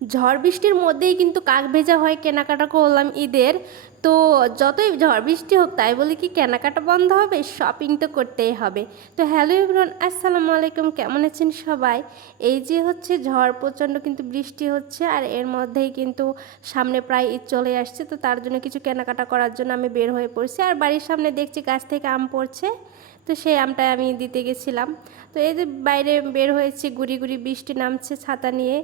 ঝড় বৃষ্টির মধ্যেই কিন্তু কাক ভেজা হয়, কেনাকাটা করলাম ঈদের। তো যতই ঝড় বৃষ্টি হোক, তাই বলে কি কেনাকাটা বন্ধ হবে শপিং তো করতেই হবে। তো হ্যালো এভরিওয়ান আসসালামু আলাইকুম, কেমন আছেন সবাই? এই যে হচ্ছে ঝড়, প্রচণ্ড কিন্তু বৃষ্টি হচ্ছে, আর এর মধ্যেই কিন্তু সামনে প্রায় ঈদ চলে আসছে, তো তার জন্য কিছু কেনাকাটা করার জন্য আমি বের হয়ে পড়ছি, আর বাড়ির সামনে দেখছি গাছ থেকে আম পড়ছে, তো সেই আমটা আমি দিতে গেছিলাম। তো এই যে বাইরে বের হয়েছি, গুড়ি গুড়ি বৃষ্টি নামছে ছাতা নিয়ে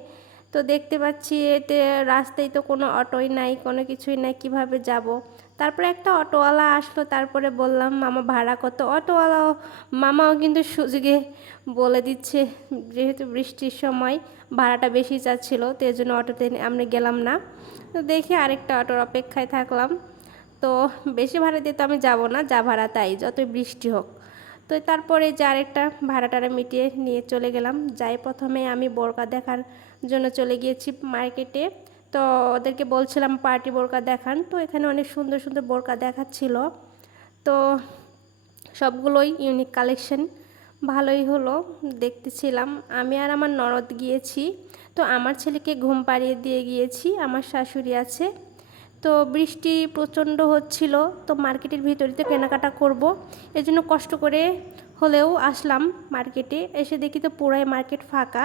তো দেখতে পাচ্ছি এতে রাস্তায় তো কোনো অটোই নাই, কোনো কিছুই নাই, কীভাবে যাব? তারপরে একটা অটোওয়ালা আসলো, তারপরে বললাম, মামা ভাড়া কত? অটোওয়ালাও, মামাও কিন্তু সুযোগে বলে দিচ্ছে, যেহেতু বৃষ্টির সময় ভাড়াটা বেশি চাচ্ছিল, তো এই জন্য অটোতে আমরা গেলাম না। তো দেখি আরেকটা অটোর অপেক্ষায় থাকলাম। তো বেশি ভাড়া দিয়ে তো আমি যাব না, যা ভাড়া তাই, যতই বৃষ্টি হোক। তো তারপরে যে আরেকটা ভাড়াটারা মিটিয়ে নিয়ে চলে গেলাম। যাই প্রথমে আমি বোরকা দেখার জন্য চলে গিয়েছি মার্কেটে। তো ওদেরকে বলছিলাম, পার্টি বোরকা দেখান। তো এখানে অনেক সুন্দর সুন্দর বোরকা দেখাচ্ছিল। তো সবগুলোই ইউনিক কালেকশন ভালোই হলো, দেখতেছিলাম। আমি আর আমার নরদ গিয়েছি। তো আমার ছেলেকে ঘুম পাড়িয়ে দিয়ে গিয়েছি। আমার শাশুড়ি আছে। তো বৃষ্টি প্রচণ্ড হচ্ছিল, তো মার্কেটের ভিতরেতে কেনাকাটা করব। এই জন্য কষ্ট করে হলেও আসলাম মার্কেটে। এসে দেখি তো পুরাই মার্কেট ফাঁকা,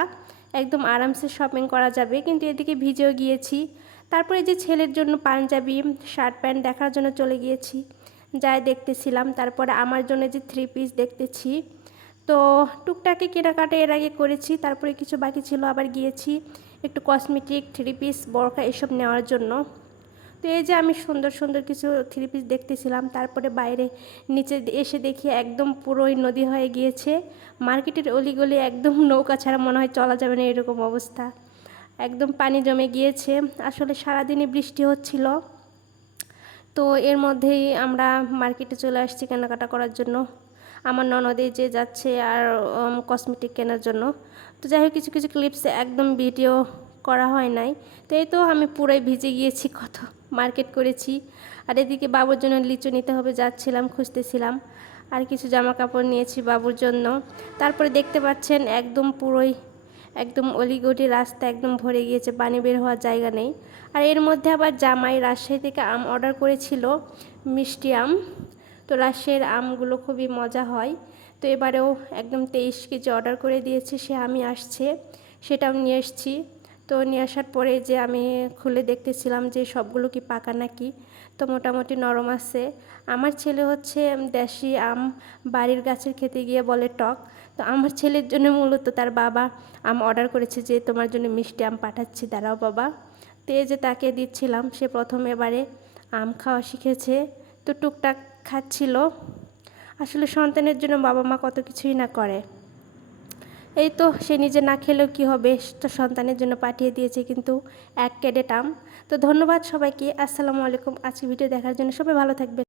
একদম আরামসে শপিং করা যাবে, কিন্তু এদিকে ভিজেও গিয়েছি। তারপরে যে ছেলের জন্য পাঞ্জাবি শার্ট প্যান্ট দেখার জন্য চলে গিয়েছি। যাই দেখতেছিলাম, তারপরে আমার জন্য যে থ্রি পিস দেখতেছি। তো টুকটাকে কেনাকাটা এর আগে করেছি, তারপরে কিছু বাকি ছিল, আবার গিয়েছি একটু কসমেটিক থ্রি পিস বরকা এসব নেওয়ার জন্য। তো এই যে আমি সুন্দর সুন্দর কিছু থ্রি পিস দেখতেছিলাম, তারপরে বাইরে নিচে এসে দেখি একদম পুরোই নদী হয়ে গিয়েছে। মার্কেটের অলিগলি একদম নৌকা ছাড়া মনে হয় চলা যাবে না এরকম অবস্থা। একদম পানি জমে গিয়েছে। আসলে সারাদিনই বৃষ্টি হচ্ছিল। তো এর মধ্যেই আমরা মার্কেটে চলে আসছি কেনাকাটা করার জন্য। আমার ননদে যে যাচ্ছে আর কসমেটিক কেনার জন্য। তো যাই হোক, কিছু কিছু ক্লিপস একদম ভিডিও করা হয় নাই। তো এই তো আমি পুরাই ভিজে গিয়েছি, কত মার্কেট করেছি। আর এদিকে বাবুর জন্য লিচু নিতে হবে যাচ্ছিলাম, খুঁজতেছিলাম। আর কিছু জামা কাপড় নিয়েছি বাবুর জন্য। তারপরে দেখতে পাচ্ছেন একদম পুরোই, একদম অলিগলি রাস্তা একদম ভরে গিয়েছে, পানি বের হওয়ার জায়গা নেই। আর এর মধ্যে আবার জামাই রাজশাহী থেকে আম অর্ডার করেছিল, মিষ্টি আম। তো রাজশাহীর আমগুলো খুবই মজা হয়। তো এবারেও একদম তেইশ কেজি অর্ডার করে দিয়েছি, সে আমি আসছে, সেটাও নিয়ে এসছি। তো নিয়ে আসার পরে যে আমি খুলে দেখতেছিলাম যে সবগুলো কি পাকা নাকি, তো মোটামুটি নরম আছে। আমার ছেলে হচ্ছে দেশি আম, বাড়ির গাছের খেতে গিয়ে বলে টক। তো আমার ছেলের জন্য মূলত তার বাবা আম অর্ডার করেছে যে, তোমার জন্য মিষ্টি আম পাঠাচ্ছি, দাঁড়াও বাবা। তো এই যে তাকে দিচ্ছিলাম, সে প্রথম এবারে আম খাওয়া শিখেছে। তো টুকটাক খাচ্ছিল। আসলে সন্তানের জন্য বাবা মা কত কিছুই না করে। এই তো সে নিজে না খেলেও কী হবে তো সন্তানের জন্য পাঠিয়ে দিয়েছে কিন্তু এক ক্যাডেট আম। তো ধন্যবাদ সবাইকে। আসসালামু আলাইকুম। আজকে ভিডিও দেখার জন্য সবাই ভালো থাকবেন।